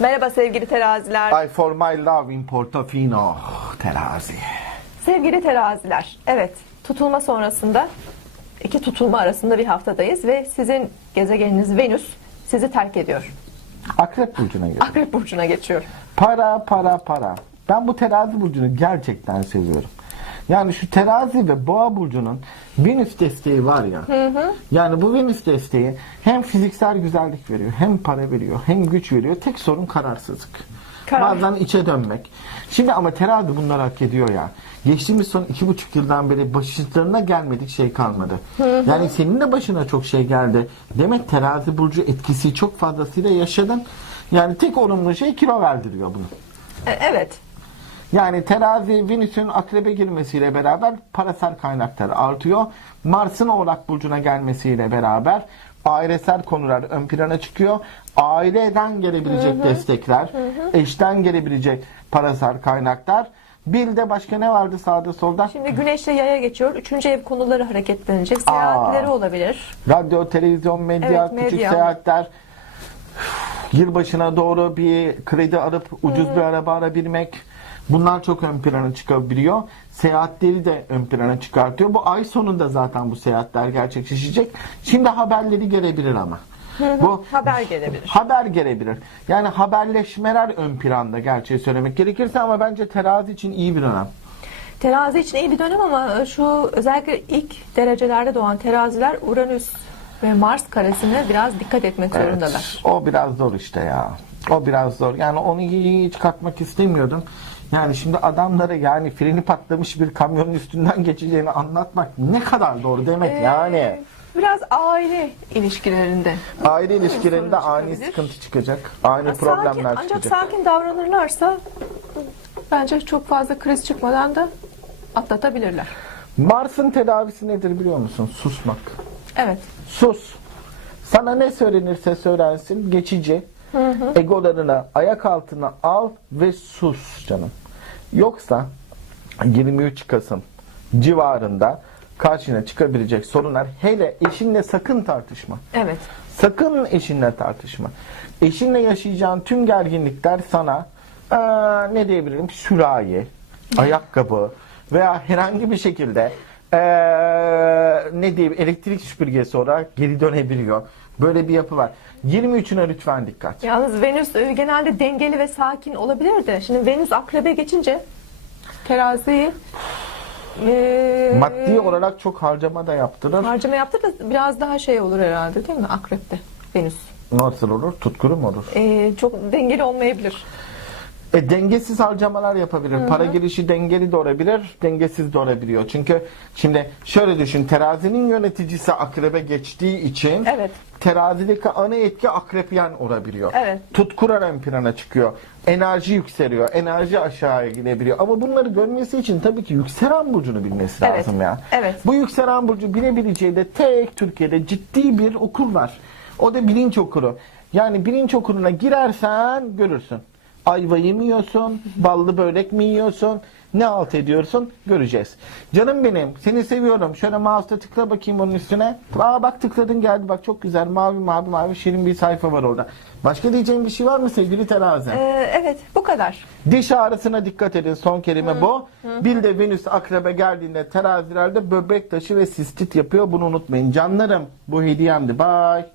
Merhaba sevgili teraziler. I for my love in Portofino terazi. Sevgili teraziler. Evet, tutulma sonrasında iki tutulma arasında bir haftadayız ve sizin gezegeniniz Venüs sizi terk ediyor. Akrep burcuna geliyor. Akrep burcuna geçiyor. Para para para. Ben bu terazi burcunu gerçekten seviyorum. Yani şu terazi ve boğa burcunun Venüs desteği var ya. Yani bu Venüs desteği hem fiziksel güzellik veriyor, hem para veriyor, hem güç veriyor. Tek sorun kararsızlık. Karar. Bazen içe dönmek. Şimdi ama terazi bunları hak ediyor ya. Geçtiğimiz son iki buçuk yıldan beri başlarına gelmedik şey kalmadı. Yani senin de başına çok şey geldi. Demek terazi burcu etkisi çok fazlasıyla yaşadın. Yani tek olumlu şey kilo verdiriyor bunu. E, evet. Yani terazi Venüs'ün akrebe girmesiyle beraber parasal kaynaklar artıyor. Mars'ın oğlak burcuna gelmesiyle beraber ailesel konular ön plana çıkıyor. Aileden gelebilecek destekler, eşten gelebilecek parasal kaynaklar. Bir de başka ne vardı sağda solda? Şimdi Güneş'le yaya geçiyor. Üçüncü ev konuları hareketlenecek. Seyahatleri olabilir. Radyo, televizyon, medya, Evet, küçük medya. seyahatler. Yılbaşına doğru bir kredi alıp ucuz bir araba alabilmek. Bunlar çok ön plana çıkabiliyor. Seyahatleri de ön plana çıkartıyor. Bu ay sonunda zaten bu seyahatler gerçekleşecek. Şimdi haberleri gelebilir ama. Bu Haber gelebilir. haber gelebilir. Yani haberleşmeler ön planda gerçeği söylemek gerekirse ama bence terazi için iyi bir dönem. Terazi için iyi bir dönem ama şu özellikle ilk derecelerde doğan teraziler Uranüs ve Mars karesine biraz dikkat etmek zorundalar. O biraz zor işte ya. O biraz zor. Yani onu hiç katmak istemiyordum. Yani şimdi adamlara yani freni patlamış bir kamyonun üstünden geçeceğini anlatmak ne kadar doğru demek Ee, yani. Biraz aile ilişkilerinde. Aile ilişkilerinde ani sıkıntı çıkacak. Ani Sakin, problemler ancak çıkacak. sakin davranırlarsa bence çok fazla kriz çıkmadan da atlatabilirler. Mars'ın tedavisi nedir biliyor musun? Susmak. Evet. Sus. Sana ne söylenirse söylensin geçici. Egolarını ayak altına al ve sus canım. Yoksa 23 Kasım civarında karşına çıkabilecek sorunlar hele eşinle sakın tartışma. Evet. Sakın eşinle tartışma. Eşinle yaşayacağın tüm gerginlikler sana aa, ne diyebilirim sürahi, ayakkabı veya herhangi bir şekilde eee, ne diyeyim elektrik süpürgesi olarak geri dönebiliyor. Böyle bir yapı var. 23'üne lütfen dikkat. Yalnız Venüs e, genelde dengeli ve sakin olabilir de şimdi Venüs akrebe geçince teraziyi e, Maddi olarak çok harcama da yaptırır. harcama yaptı da biraz daha şey olur herhalde değil mi akrepte Venüs. Nasıl olur? Tutkulu mu olur? E, çok dengeli olmayabilir. E, dengesiz harcamalar yapabilir. Para girişi dengeli de olabilir, dengesiz de olabiliyor. Çünkü şimdi şöyle düşün, terazinin yöneticisi akrebe geçtiği için Evet. terazideki ana etki akrepyen olabiliyor. Evet. Tutkular ön plana çıkıyor. Enerji yükseliyor, enerji aşağıya gidebiliyor. Ama bunları görmesi için tabii ki yükselen burcunu bilmesi Evet. lazım ya. Evet. Bu yükselen burcu bilebileceği de tek Türkiye'de ciddi bir okul var. O da bilinç okulu. Yani bilinç okuluna girersen görürsün. Ayvayı mı yiyorsun? Ballı börek mi yiyorsun? Ne alt ediyorsun? Göreceğiz. Canım benim seni seviyorum. Şöyle mouse'da tıkla bakayım onun üstüne. Aa bak tıkladın geldi bak çok güzel. Mavi mavi mavi şirin bir sayfa var orada. Başka diyeceğim bir şey var mı sevgili terazi? E, evet bu kadar. Diş ağrısına dikkat edin. Son kelime bu. Bir de Venüs akrebe geldiğinde terazilerde böbrek taşı ve sistit yapıyor. Bunu unutmayın. Canlarım bu hediyemdi. Bye.